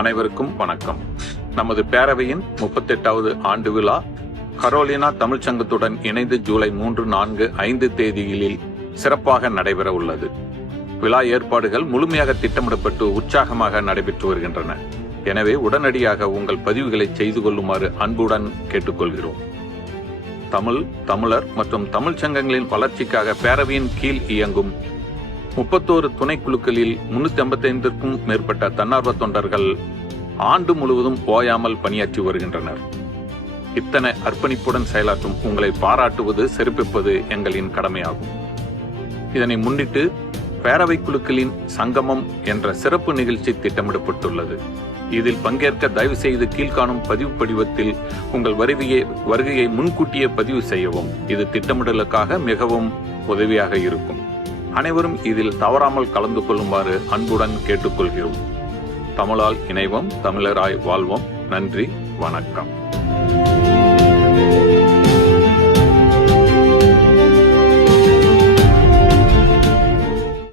அனைவருக்கும் வணக்கம். நமது பேரவையின் 38வது ஆண்டு விழா கரோலினா தமிழ்ச் சங்கத்துடன் இணைந்து ஜூலை 3, 4, 5 தேதிகளில் சிறப்பாக நடைபெற உள்ளது. விழா ஏற்பாடுகள் முழுமையாக திட்டமிடப்பட்டு உற்சாகமாக நடைபெற்று வருகின்றன. எனவே உடனடியாக உங்கள் பதிவுகளை செய்து கொள்ளுமாறு அன்புடன் கேட்டுக்கொள்கிறோம். தமிழர் மற்றும் தமிழ்ச் சங்கங்களின் வளர்ச்சிக்காக பேரவையின் கீழ் இயங்கும் 31 துணைக்குழுக்களில் 355க்கும் மேற்பட்ட தன்னார்வ தொண்டர்கள் ஆண்டு முழுவதும் ஓயாமல் பணியாற்றி வருகின்றனர். இத்தனை அர்ப்பணிப்புடன் செயலாற்றும் உங்களை பாராட்டுவது, சிறப்பிப்பது எங்களின் கடமையாகும். இதனை முன்னிட்டு பேரவை குழுக்களின் சங்கமம் என்ற சிறப்பு நிகழ்ச்சி திட்டமிடப்பட்டுள்ளது. இதில் பங்கேற்க தயவு செய்து கீழ்காணும் பதிவு படிவத்தில் உங்கள் வருகையை முன்கூட்டியே பதிவு செய்யவும். இது திட்டமிடலுக்காக மிகவும் உதவியாக இருக்கும். அனைவரும் இதில் தவறாமல் கலந்து கொள்ளுமாறு அன்புடன் கேட்டுக்கொள்கிறோம். தமிழால் இணைவோம், தமிழராய் வாழ்வோம். நன்றி, வணக்கம்.